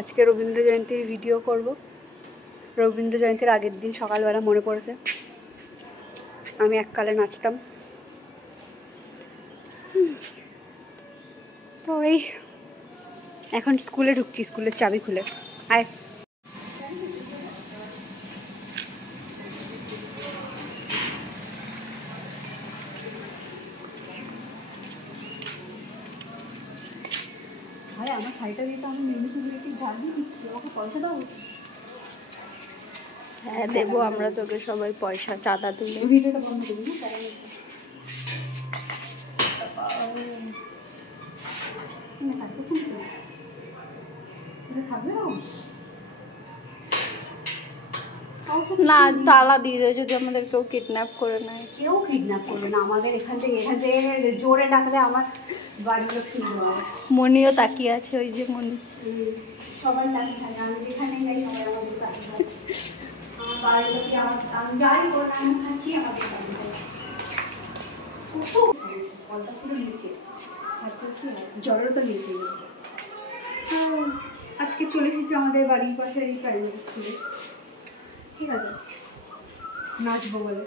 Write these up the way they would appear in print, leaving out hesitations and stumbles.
আজকে রবীন্দ্র জয়ন্তীর ভিডিও করব। রবীন্দ্র জয়ন্তীর আগের দিন সকালবেলা মনে পড়েছে আমি এককালে নাচতাম। তো এই এখন স্কুলে ঢুকছি, স্কুলের চাবি খুলে। আয় ভাই, আমার শাড়িটা দিয়ে তো আমি মেনু শুনে একটু জানি দিচ্ছি, আমাকে পয়সা দাও। হ্যাঁ দেবো, আমরা তোকে সবাই পয়সা চাঁদা তুলে। ভিডিওটা বন্ধ করবি না, তালা দিয়ে দেয় যদি আমাদের কেউ কিডন্যাপ করে নেয়। কেউ কিডন্যাপ করবে না আমাদের এখান থেকে জোরে ডাকলে আমার বাড়ির লোক শুনতে পাবে। মনিও তাকিয়ে আছে, ওই যে মনি। সবাই তাকিয়ে থাকে, আমি যেখানে যাই সবাই আমাদের তাকিয়ে থাকে। আমার বাড়ির লোককে আমি যাই করে আমি খাচ্ছি আমাদের তাকিয়ে থাকে। কলটা ছিল নিচে, জ্বরেরও তো নিচে। আজকে চলে এসেছি আমাদের বাড়ির পাশের এই প্রাইমারি স্কুলে। ঠিক আছে, নাচবো বলে।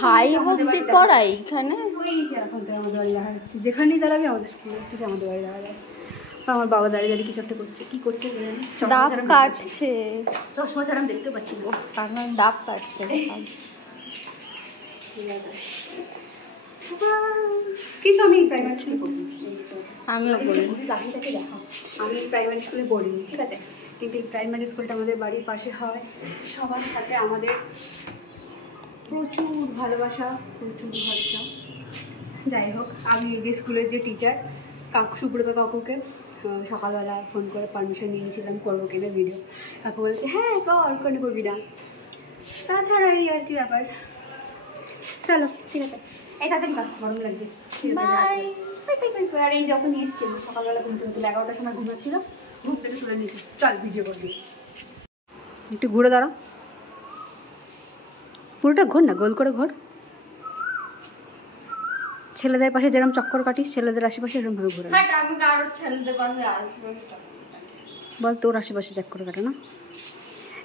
ফাইভ অব্দি পড়াই এখানে। ওই যে এখন থেকে আমাদের বাড়ি দেখা যাচ্ছে, যেখানেই দাঁড়াবে আমাদের স্কুলের থেকে আমাদের বাড়ি দেখা যায়। তো আমার বাবা দাঁড়িয়ে দাঁড়িয়ে কিছু একটা করছে, কি করছে ডাব কাটছে। চশমা ছাড়া আমি দেখতে পাচ্ছি না, তার মানে ডাব কাটছে। কিন্তু আমি প্রাইমারি স্কুলে পড়ি, আমিও পড়ি। গাড়িটাকে দেখাও, আমি প্রাইমারি স্কুলে পড়িনি, ঠিক আছে? কিন্তু এই প্রাইমারি স্কুলটা আমাদের বাড়ির পাশে হয়। সবার সাথে আমাদের প্রচুর ভালোবাসা, প্রচুর ভরসা। যাই হোক, আমি যে স্কুলের যে টিচার কাকু, সুব্রত কাকুকে সকালবেলা ফোন করে পারমিশন নিয়েছিলাম করবো কিনা ভিডিও। কাকু বলেছে হ্যাঁ কর, কেন করবি না। তাছাড়া এই আর কি ব্যাপার। চলো ঠিক আছে, এই তাড়াতাড়ি কর, গরম লাগবে। বাই। আর এই যখন নিয়ে এসেছিল সকালবেলা ঘুম থেকে 11টার সময় ঘুমাচ্ছিল, ঘুম থেকে তুলে নিয়ে এসেছি। চল ভিডিও করবি, একটু ঘুরে দাঁড়া, পুরোটা ঘোর না, গোল করে ঘোর। ছেলেদের পাশে যেরকম চক্কর কাটিস, ছেলেদের আশেপাশে এরকম ভাবে ঘুরে। বল তোর আশেপাশে চক্কর কাটে না।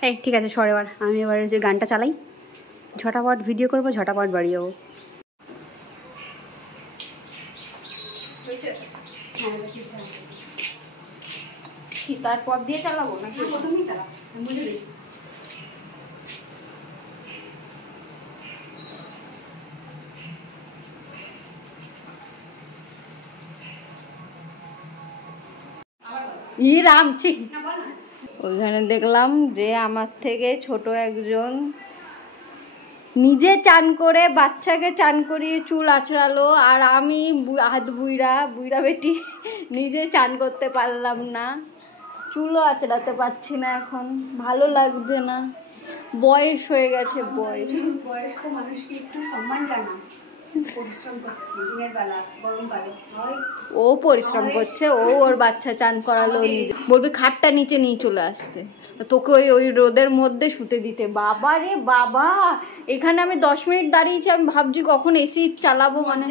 এই ঠিক আছে, সর এবার। আমি এবার যে গানটা চালাই, ঝটাপট ভিডিও করবো, ঝটাপট বাড়ি যাবো। তারপর দিয়ে চালাবো নাকি? প্রথমেই চালা, আমি বুঝে গেছি। রামছি। ওইখানে দেখলাম যে আমার থেকে ছোট একজন নিজে চান করে বাচ্চাকে চান করিয়ে চুল আঁচড়ালো, আর আমি হাত বুইড়া বেটি নিজে চান করতে পারলাম না, চুলও আঁচড়াতে পারছি না। এখন ভালো লাগছে না, বয়স হয়ে গেছে। বয়স্ক মানুষকে একটু সম্মান জানা, পরিশ্রম করছে দিনের বেলা, গরমকালে ও পরিশ্রম করছে, ও ওর বাচ্চা চান করালো নিজে। বলবি খাটটা নিচে নিয়ে চলে আসতে, তোকে ওই রোদের মধ্যে শুতে দিতে। বাবা রে বাবা, এখানে আমি 10 মিনিট দাঁড়িয়েছি, আমি ভাবছি কখন এসি চালাবো। মানে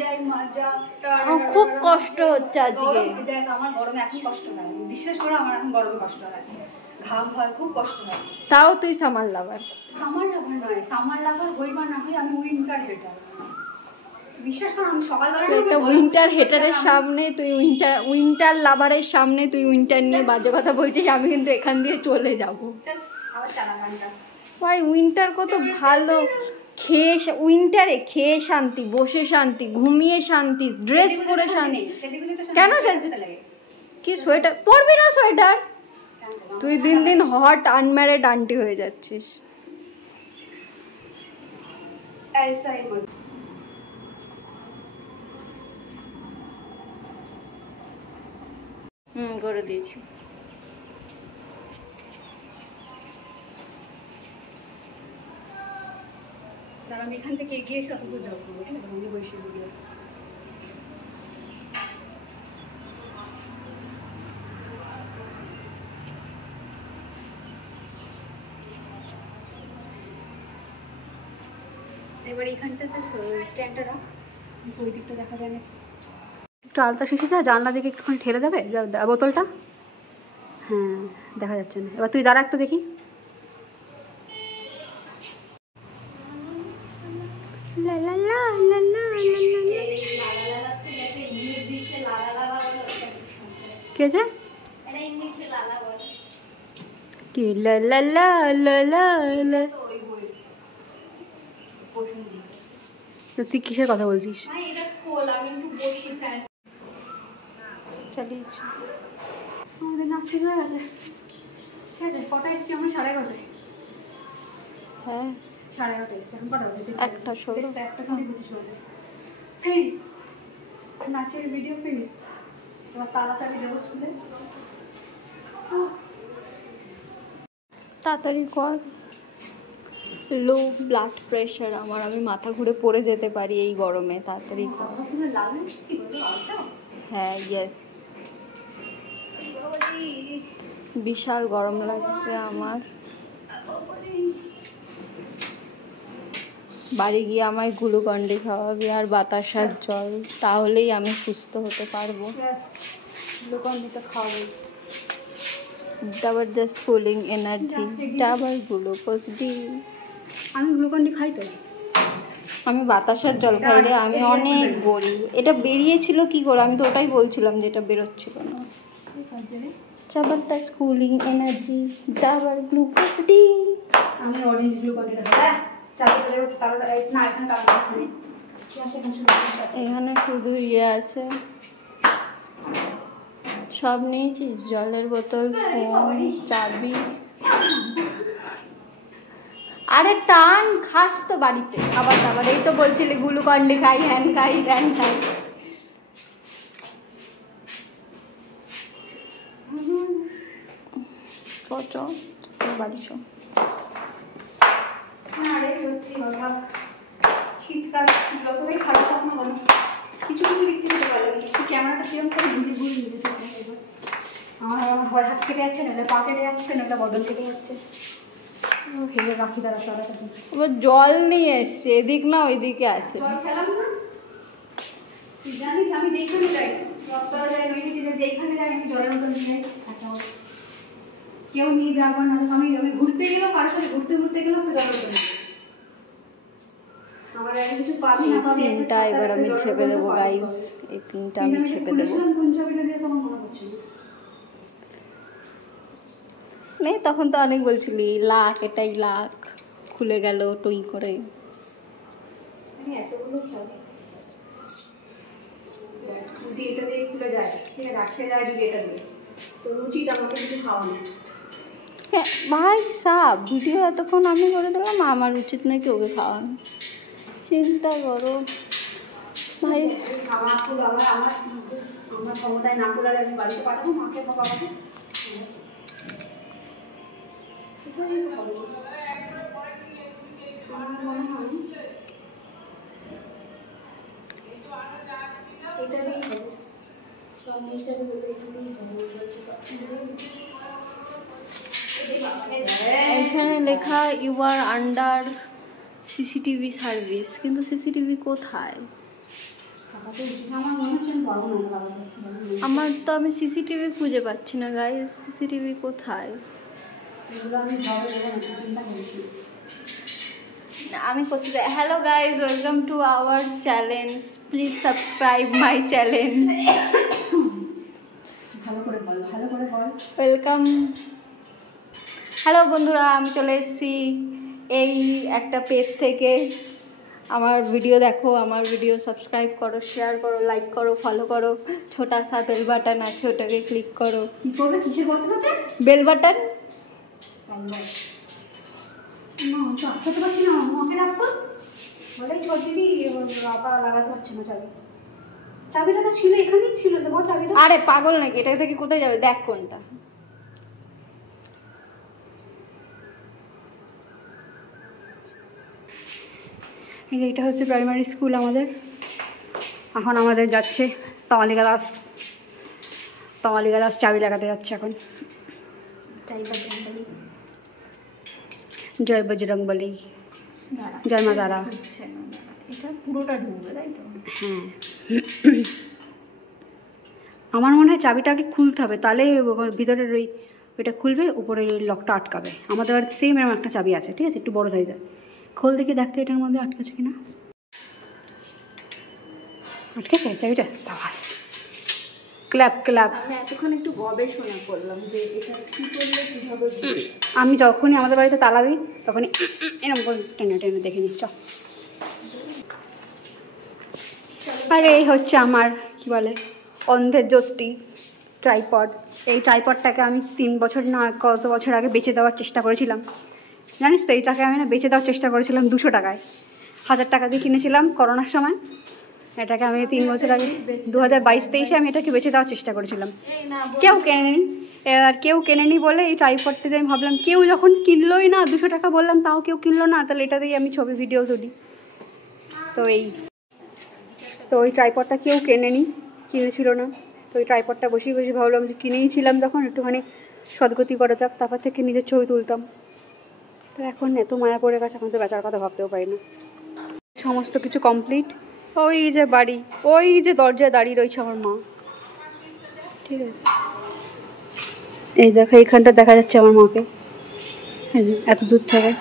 আমার খুব কষ্ট হচ্ছে আজকে। দেখ আমার গরমে এখন কষ্ট হয়, বিশ্বাস করে আমার এখন গরমে কষ্ট হয়, ঘাম হয়, খুব কষ্ট হয়। তাও তুই সামার লাভার। সামার লাভার নয়, সামার লাভার হই বা না হই, আমি উইন্টার হেটার। বিশ্বাস করো, আমি সকালবেলা একটা উইন্টার হেটারের সামনে তুই উইন্টার লাভারের সামনে তুই উইন্টার নিয়ে বাজে কথা বলছিস। আমি কিন্তু এখান দিয়ে চলে যাবো। আবার চালা গানটা। ভাই উইন্টার কত ভালো, উইন্টারে খেয়ে শান্তি, বসে শান্তি, ঘুমিয়ে শান্তি, ড্রেস পরে শান্তি। কেন কি সোয়েটার পরবি না? সোয়েটার তুই দিন দিন হট আনম্যারিড আন্টি হয়ে যাচ্ছিস। করে দিয়েছি। আমি এখান থেকে এগিয়ে এসে অতটুকু জব করবো, ঠিক আছে? আমি বসে দিই। এবার এইখানটাতে স্ট্যান্ডটা রাখ, ওই দিকটা দেখা যায় না। একটু আলতা শিশিটা জানলা দিকে একটুখানি ঠেলে যাবে বোতলটা। হ্যাঁ দেখা যাচ্ছে না, এবার তুই দাঁড়া একটু দেখি। লা লা লা লা লা লা লা। কি আছে কি লা লা লা লা লা লা। তো তুই কিসের কথা বলছিস? চালিয়েছি আমাদের নাচ শুরু হয়ে গেছে। ঠিক আছে, কটা এসছি আমরা? 11:30। হ্যাঁ 11:30 এসছি। এখন কটা বাজে? 1:16। 1:20 বাজে। ফিনিশ নাচের ভিডিও ফিনিশ। এবার তাড়াতাড়ি দেবো স্কুলে। তাড়াতাড়ি কর, লো ব্লাড প্রেশার আমার, আমি মাথা ঘুরে পড়ে যেতে পারি এই গরমে। তাড়াতাড়ি কর। হ্যাঁ ইয়েস, বিশাল গরম লাগছে আমার। বাড়ি গিয়ে আমায় গ্লুকন্ডি খাওয়াবি আর বাতাসার জল, তাহলেই আমি সুস্থ হতে পারবো। গ্লুকন্ডি তো খাওয়াবি। জবরদস্ত cooling energy, double glucose D. আমি গ্লুকন্ডি খাই তো। আমি বাতাসার জল খাই রে, আমি অনেক গরিব। এটা বেরিয়েছিল কি করে? আমি তো ওটাই বলছিলাম যে এটা বেরোচ্ছিল না। জবরদস্ত cooling energy, double glucose D. আমি অরেঞ্জ গ্লুকন্ডিটা খাই। এখানে শুধু ইয়ে আছে। সব নিয়েছিস? জলের বোতল, ফোন, চাবি। আরে টান খাস তো বাড়িতে আবার আবার। এই তো বলছিলি গ্লুকন্ডি খাই, হ্যান খাই, ত্যান খাই। চ বাড়ি চ। আরে সত্যি কথা, শীতকাল যতটাই খারাপ হোক না কেন, কিছু কিছু দিক থেকে তো ভালো লাগে। ক্যামেরাটা সেরকম করে ঘুরে দিতেছে। আমার হয় হাত কেটে যাচ্ছে, নাহলে পা কেটে যাচ্ছে, নাহলে বদন কেটে যাচ্ছে। হেলে রাখি তারা তারা এবার জল নিয়ে এসছে, এদিক না ওইদিকে আছে। জল খেলাম না, তুই জানিস আমি যেইখানে যাই, রপ্তারা যাই, নৈহাটিতে যেইখানে যাই, আমি জলের মতো নিয়ে যাই। কেউ নিয়ে যাবো না, আমি ঘুরতে গেলেও, কারোর সাথে ঘুরতে ঘুরতে গেলেও তো জলের মতো নিয়ে। আমার আগে কিছু পাবি না পাবি, পিনটা এবার আমি ছেপে দেবো গাইস, এই পিনটা আমি ছেপে দেবো। কোন ছবিটা দিয়ে তোমার মনে পড়ছে না? নেই তখন তো অনেক বলছিলি লাখ, এটাই লাখ, খুলে গেল টুই করে। আমি এতগুলো খাবো যদি এটা দিয়ে খুলে যায়, ঠিক আছে, রাখতে যায় যদি এটা দিয়ে, তো উচিত আমাকে কিছু খাওয়ানো। হ্যাঁ ভাই সাহ, ভিডিও এতক্ষণ আমি করে দিলাম, আমার উচিত নাকি ওকে খাওয়ানো? চিন্তা করো ভাই। আমার ফুল আমার ক্ষমতায় না করলে আমি বাড়িতে পাঠাবো মাকে বা বাবাকে। আমার মনে হয় এটা দিয়েই হবে। এখানে লেখা you are under CCTV service, কিন্তু সিসিটিভি কোথায়? আমার তো, আমি সিসিটিভি খুঁজে পাচ্ছি না গাইস, সিসিটিভি কোথায়? আমি কোথায়? Hello guys, welcome to our challenge, please subscribe my challenge. Welcome. Hello বন্ধুরা, আমি চলে এসেছি এই একটা পেজ থেকে। আমার ভিডিও দেখো, আমার ভিডিও সাবস্ক্রাইব করো, শেয়ার করো, লাইক করো, ফলো করো। ছোটা সা বেল বাটন আছে, ওটাকে ক্লিক করো। কি করবে? কিসের বাটন আছে? Bell button. না তো আটকাতে পারছি না, মাকে ডাকতো বলেই ছোট দিদি বাবা লাগাতে পারছে না চাবি। চাবিটা তো ছিল এখানেই ছিল, দেবো চাবিটা। আরে পাগল নাকি, এটা থেকে কোথায় যাবে? দেখ কোনটা। এইটা হচ্ছে প্রাইমারি স্কুল আমাদের। এখন আমাদের যাচ্ছে তমালিকা দাস চাবি লাগাতে যাচ্ছে এখন। জয় বজরংবলী, জয় মা তারা। এটা পুরোটা ঢুকবে তাই তো? হ্যাঁ আমার মনে হয় চাবিটাকে খুলতে হবে, তাহলে ভিতরের ওই ওইটা খুলবে, উপরে লকটা আটকাবে। আমাদের বাড়িতে সেম এরকম একটা চাবি আছে, ঠিক আছে, একটু বড় সাইজের। খোল দেখি, দেখতে এটার মধ্যে আটকাছে কিনা। আটকেছে চাবিটা, সাবাস, ক্ল্যাপ ক্ল্যাপ। আমি এতক্ষণ একটু গবেষণা করলাম যে এটা কি করলে কিভাবে আমি যখনই আমাদের বাড়িতে তালা দিই তখনই এরকম করে টেনে টেনে দেখে নিচ্ছ। আর এই হচ্ছে আমার কি বলে অন্ধের জোস্তি ট্রাইপড। এই ট্রাইপডটাকে আমি 3 বছর না কত বছর আগে বেচে দেওয়ার চেষ্টা করেছিলাম, জানিস তো। এইটাকে আমি না বেচে দেওয়ার চেষ্টা করেছিলাম 200 টাকায়। 1000 টাকা দিয়ে কিনেছিলাম করোনার সময়। এটাকে আমি 3 বছর আগে 2022-23-এ আমি এটাকে বেচে দেওয়ার চেষ্টা করেছিলাম। কেউ কেনেনি। এবার কেউ কেনেনি বলে এই ট্রাইপডটা দিয়ে আমি ভাবলাম, কেউ যখন কিনলোই না, 200 টাকা বললাম তাও কেউ কিনলো না, তাহলে এটা দিয়েই আমি ছবি ভিডিও তুলি। তো ওই ট্রাইপডটা কেউ কিনেছিল না। তো ওই ট্রাইপডটা বসে বসে ভাবলাম যে কিনেই ছিলাম যখন, একটুখানি সদ্গতি করা যাক, তারপর থেকে নিজের ছবি তুলতাম। তো এখন এত মায়া পড়ে গেছে, এখন তো বেচার কথা ভাবতেও পারি না। সমস্ত কিছু কমপ্লিট। ওই যে বাড়ি, ওই যে দরজায় দাঁড়িয়ে রয়েছে আমার মা, ঠিক আছে। এই দেখো, এইখানটা দেখা যাচ্ছে আমার মাকে, এত দূর থেকে।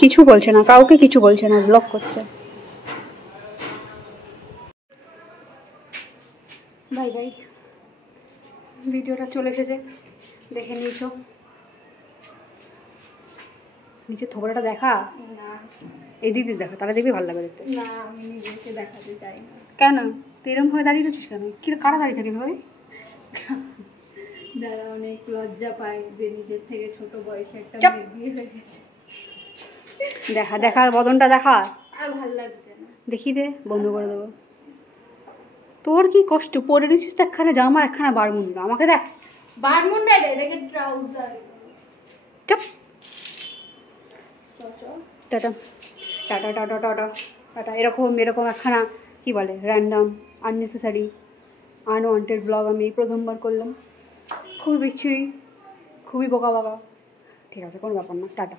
কিছু বলছে না, কাউকে কিছু বলছে না, ব্লক করছে। Bye bye. ভিডিওটা চলে এসেছে, দেখে নিয়েছো। নিচে থোবড়াটা দেখা, না এই দিদি দেখা, তাহলে দেখবি ভালো লাগবে দেখতে। না, আমি নিজেকে দেখাতে চাই না। কেন তুই এরকমভাবে দাঁড়িয়ে রয়েছিস কেন? কি কারা দাঁড়িয়ে থাকে ভাবে? যারা অনেক লজ্জা পায় যে নিজের থেকে ছোট বয়সে একটা চাপ। মেয়ে বিয়ে হয়ে গেছে। দেখা দেখা, বদনটা দেখা, আর ভালো লাগছে না। দেখি দে, বন্ধ করে দেবো। তোর কি কষ্ট, পরে রয়েছিস তো একখানা জামা, একখানা বারমুন্ডা, আমাকে দেখ। বারমুন্ডা রে, এটাকে ট্রাউজার। চাপ। চল tata tata tata tata tata. এরকম একখানা কি বলে র্যান্ডাম আননেসেসারি আনওয়ান্টেড ব্লগ আমি এই প্রথমবার করলাম। খুবই বিচ্ছিরি, খুবই বোকা। ঠিক আছে, কোনো ব্যাপার না, টাটা।